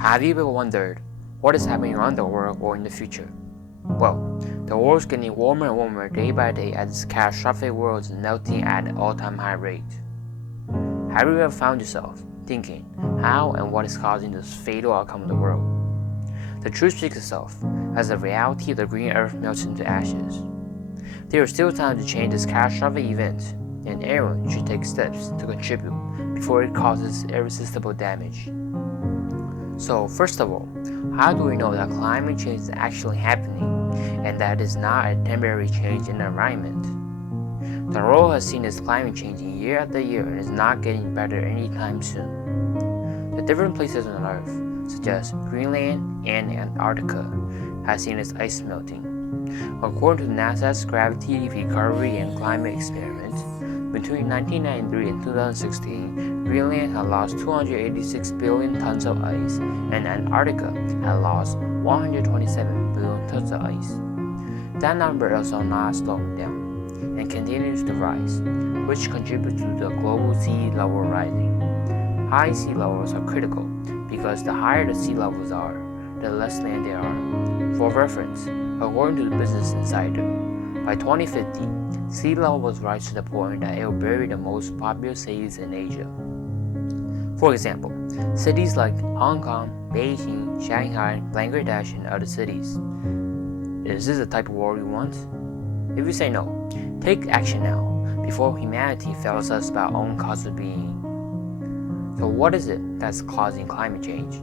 Have you ever wondered what is happening around the world or in the future? Well, the world is getting warmer and warmer day by day as this catastrophic world is melting at an all-time high rate. Have you ever found yourself thinking how and what is causing this fatal outcome of the world? The truth speaks itself as the reality of the green earth melts into ashes. There is still time to change this catastrophic event, and everyone should take steps to contribute before it causes irresistible damage. So, first of all, how do we know that climate change is actually happening and that it is not a temporary change in the environment? The world has seen this climate changing year after year and is not getting better anytime soon. The different places on Earth, such as Greenland and Antarctica, have seen its ice melting. According to NASA's Gravity, Recovery, and Climate Experiment, between 1993 and 2016, Greenland had lost 286 billion tons of ice, and Antarctica had lost 127 billion tons of ice. That number is also not slowing down and continues to rise, which contributes to the global sea level rising. High sea levels are critical because the higher the sea levels are, the less land there are. For reference, according to the Business Insider, by 2050, sea levels rise to the point that it will bury the most populous cities in Asia. For example, cities like Hong Kong, Beijing, Shanghai, Bangladesh, and other cities. Is this the type of world we want? If you say no, take action now, before humanity fails us by our own cause of being. So what is it that's causing climate change?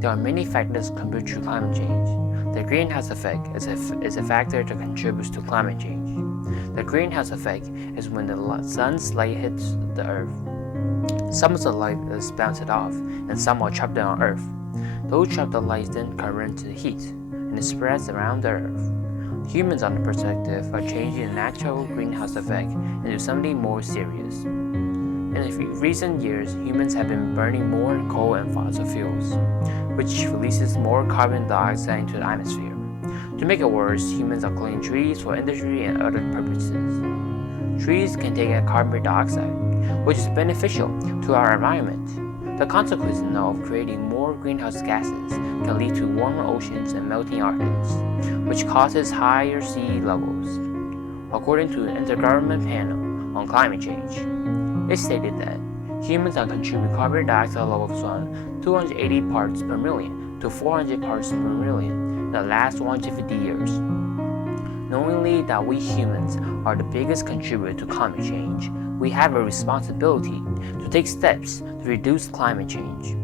There are many factors contribute to climate change. The greenhouse effect is a factor that contributes to climate change. The greenhouse effect is when the sun's light hits the earth. Some of the light is bounced off, and some are trapped on Earth. Those trapped light then convert to heat, and it spreads around the Earth. Humans, on the perspective, are changing the natural greenhouse effect into something more serious. In recent years, humans have been burning more coal and fossil fuels, which releases more carbon dioxide into the atmosphere. To make it worse, humans are cutting trees for industry and other purposes. Trees can take in carbon dioxide, which is beneficial to our environment. The consequence of creating more greenhouse gases can lead to warmer oceans and melting Arctics, which causes higher sea levels. According to an Intergovernmental Panel on Climate Change, it stated that humans are contributing carbon dioxide levels from 280 parts per million to 400 parts per million in the last 150 years. Knowingly that we humans are the biggest contributor to climate change, we have a responsibility to take steps to reduce climate change.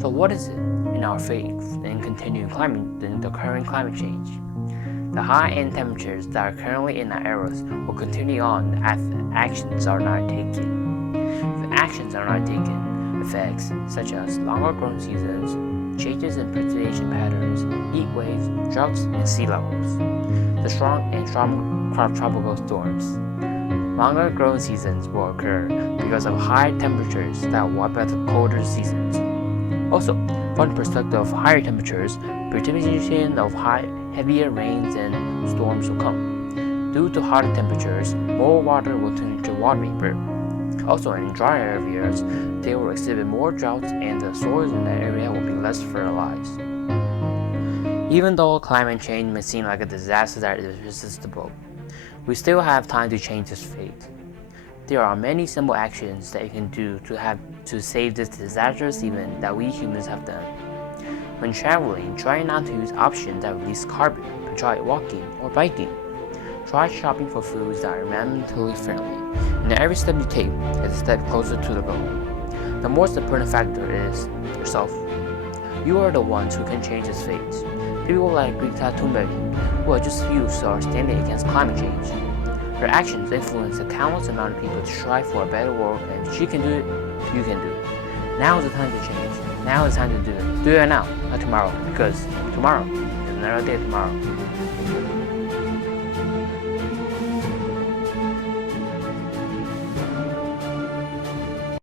So what is it in our faith in continuing the current climate change? The high-end temperatures that are currently in our eras will continue on if actions are not taken. If actions are not taken, effects such as longer growing seasons, changes in precipitation patterns, heat waves, droughts, and sea levels, the strong and strong tropical storms. Longer growing seasons will occur because of high temperatures that wipe out the colder seasons. Also, from the perspective of higher temperatures, precipitation of heavier rains and storms will come. Due to hotter temperatures, more water will turn into water vapor. Also, in drier areas, they will exhibit more droughts and the soils in that area will be less fertilized. Even though climate change may seem like a disaster that is irresistible, we still have time to change this fate. There are many simple actions that you can do to save this disastrous event that we humans have done. When traveling, try not to use options that release carbon, but try walking or biking. Try shopping for foods that are environmentally friendly, and every step you take is a step closer to the goal. The most important factor is yourself. You are the ones who can change this fate. People like Greta Thunberg, who are just few who are standing against climate change. Her actions influence a countless amount of people to strive for a better world, and if she can do it, you can do it. Now is the time to change. Now is the time to do it. Do it now, not tomorrow, because tomorrow is another day tomorrow.